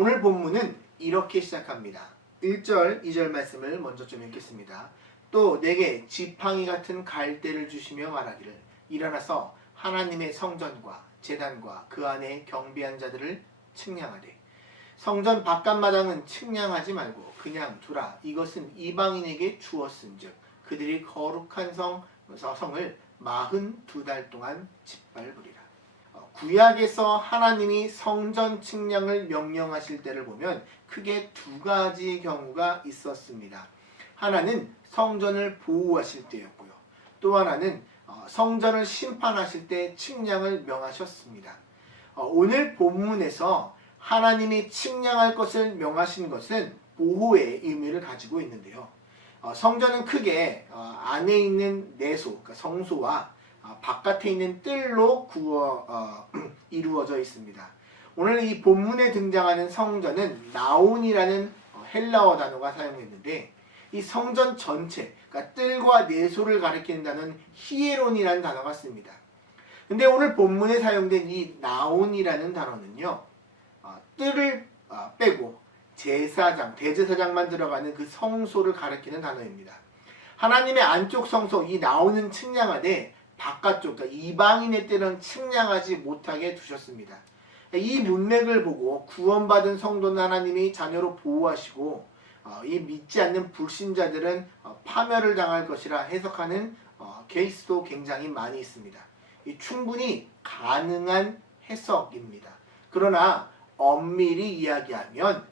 오늘 본문은 이렇게 시작합니다. 1절, 2절 말씀을 먼저 좀 읽겠습니다. 또 내게 지팡이 같은 갈대를 주시며 말하기를 일어나서 하나님의 성전과 제단과 그 안에 경비한 자들을 측량하되 성전 바깥마당은 측량하지 말고 그냥 두라. 이것은 이방인에게 주었은즉 그들이 거룩한 성을 42달 동안 짓밟으리라. 구약에서 하나님이 성전 측량을 명령하실 때를 보면 크게 두 가지 경우가 있었습니다. 하나는 성전을 보호하실 때였고요. 또 하나는 성전을 심판하실 때 측량을 명하셨습니다. 오늘 본문에서 하나님이 측량할 것을 명하신 것은 보호의 의미를 가지고 있는데요. 성전은 크게 안에 있는 내소, 그러니까 성소와 바깥에 있는 뜰로 이루어져 있습니다. 오늘 이 본문에 등장하는 성전은 나온이라는 헬라어 단어가 사용했는데 이 성전 전체, 그러니까 뜰과 내소를 가리키는 단어는 히에론이라는 단어가 씁니다. 근데 오늘 본문에 사용된 이 나온이라는 단어는요, 뜰을 빼고 제사장, 대제사장만 들어가는 그 성소를 가리키는 단어입니다. 하나님의 안쪽 성소, 이 나온은 측량하되 바깥쪽, 그러니까 이방인의 뜰은 측량하지 못하게 두셨습니다. 이 문맥을 보고 구원받은 성도는 하나님이 자녀로 보호하시고 이 믿지 않는 불신자들은 파멸을 당할 것이라 해석하는 케이스도 굉장히 많이 있습니다. 충분히 가능한 해석입니다. 그러나 엄밀히 이야기하면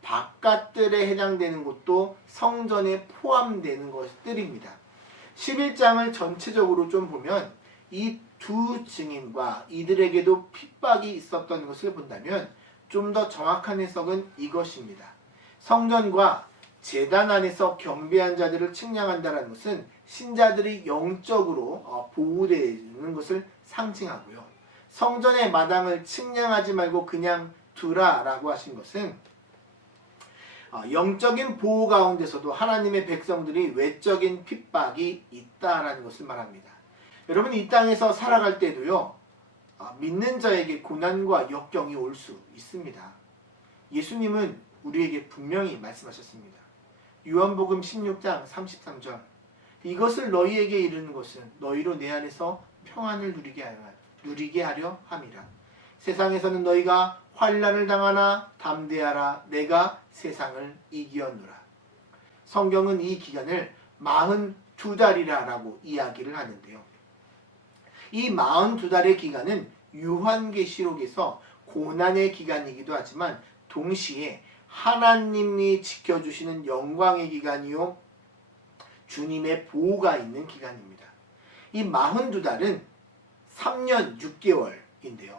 바깥뜰에 해당되는 곳도 성전에 포함되는 것들입니다. 11장을 전체적으로 좀 보면 이 두 증인과 이들에게도 핍박이 있었던 것을 본다면 좀 더 정확한 해석은 이것입니다. 성전과 제단 안에서 경배한 자들을 측량한다는 것은 신자들이 영적으로 보호되는 것을 상징하고요. 성전의 마당을 측량하지 말고 그냥 두라라고 하신 것은 영적인 보호 가운데서도 하나님의 백성들이 외적인 핍박이 있다라는 것을 말합니다. 여러분, 이 땅에서 살아갈 때도요, 믿는 자에게 고난과 역경이 올 수 있습니다. 예수님은 우리에게 분명히 말씀하셨습니다. 요한복음 16장 33절, 이것을 너희에게 이르는 것은 너희로 내 안에서 평안을 누리게 하려 함이라. 세상에서는 너희가 환난을 당하나 담대하라. 내가 세상을 이기었노라. 성경은 이 기간을 42달이라고 이야기를 하는데요. 이 42달의 기간은 요한계시록에서 고난의 기간이기도 하지만 동시에 하나님이 지켜주시는 영광의 기간이요, 주님의 보호가 있는 기간입니다. 이 42달은 3년 6개월인데요.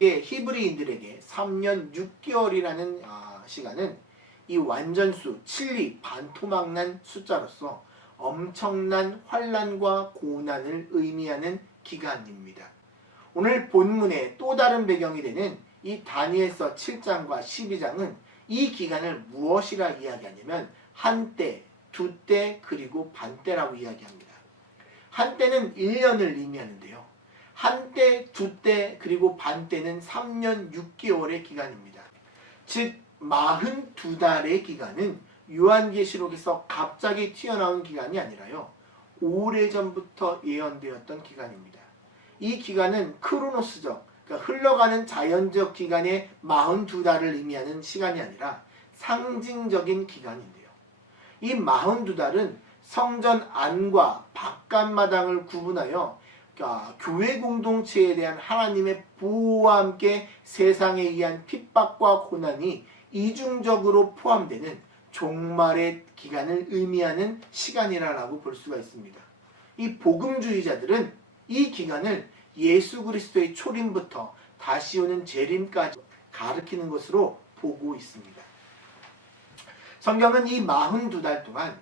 히브리인들에게 3년 6개월이라는 시간은 이 완전수 7리 반토막난 숫자로서 엄청난 환난과 고난을 의미하는 기간입니다. 오늘 본문의 또 다른 배경이 되는 이 다니엘서 7장과 12장은 이 기간을 무엇이라 이야기하냐면 한때, 두때, 그리고 반때라고 이야기합니다. 한때는 1년을 의미하는데요. 한때, 두때, 그리고 반때는 3년 6개월의 기간입니다. 즉 42달의 기간은 요한계시록에서 갑자기 튀어나온 기간이 아니라요, 오래전부터 예언되었던 기간입니다. 이 기간은 크로노스적, 그러니까 흘러가는 자연적 기간의 42달을 의미하는 시간이 아니라 상징적인 기간인데요. 이 42달은 성전 안과 바깥마당을 구분하여 교회 공동체에 대한 하나님의 보호와 함께 세상에 의한 핍박과 고난이 이중적으로 포함되는 종말의 기간을 의미하는 시간이라고 볼 수가 있습니다. 이 복음주의자들은 이 기간을 예수 그리스도의 초림부터 다시 오는 재림까지 가리키는 것으로 보고 있습니다. 성경은 이 42달 동안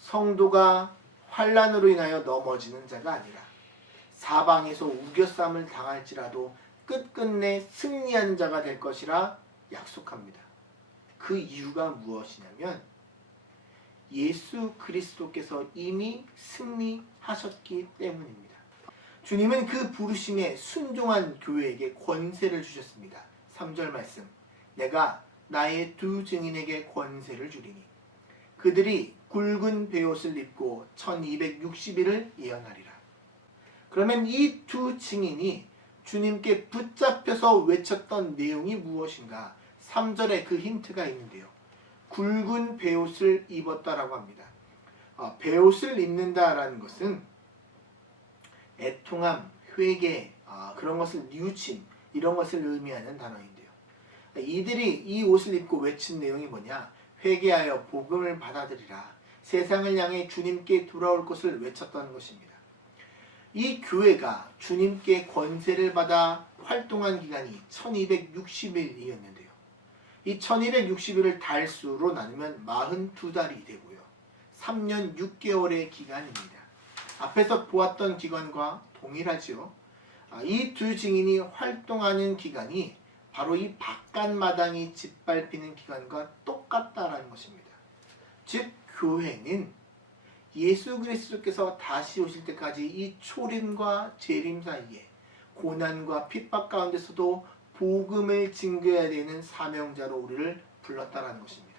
성도가 환난으로 인하여 넘어지는 자가 아니라 사방에서 우겨쌈을 당할지라도 끝끝내 승리하는 자가 될 것이라 약속합니다. 그 이유가 무엇이냐면 예수 그리스도께서 이미 승리하셨기 때문입니다. 주님은 그 부르심에 순종한 교회에게 권세를 주셨습니다. 3절 말씀, 내가 나의 두 증인에게 권세를 주리니 그들이 굵은 베옷을 입고 1260일을 예언하리라. 그러면 이 두 증인이 주님께 붙잡혀서 외쳤던 내용이 무엇인가? 3절에 그 힌트가 있는데요. 굵은 베옷을 입었다라고 합니다. 베옷을 입는다라는 것은 애통함, 회개, 그런 것을 뉘우침, 이런 것을 의미하는 단어인데요. 이들이 이 옷을 입고 외친 내용이 뭐냐? 회개하여 복음을 받아들이라. 세상을 향해 주님께 돌아올 것을 외쳤다는 것입니다. 이 교회가 주님께 권세를 받아 활동한 기간이 1260일이었는데요. 이 1260일을 달수로 나누면 42달이 되고요. 3년 6개월의 기간입니다. 앞에서 보았던 기간과 동일하죠. 이 두 증인이 활동하는 기간이 바로 이 바깥마당이 짓밟히는 기간과 똑같다라는 것입니다. 즉 교회는 예수 그리스도께서 다시 오실 때까지 이 초림과 재림 사이에 고난과 핍박 가운데서도 복음을 증거해야 되는 사명자로 우리를 불렀다라는 것입니다.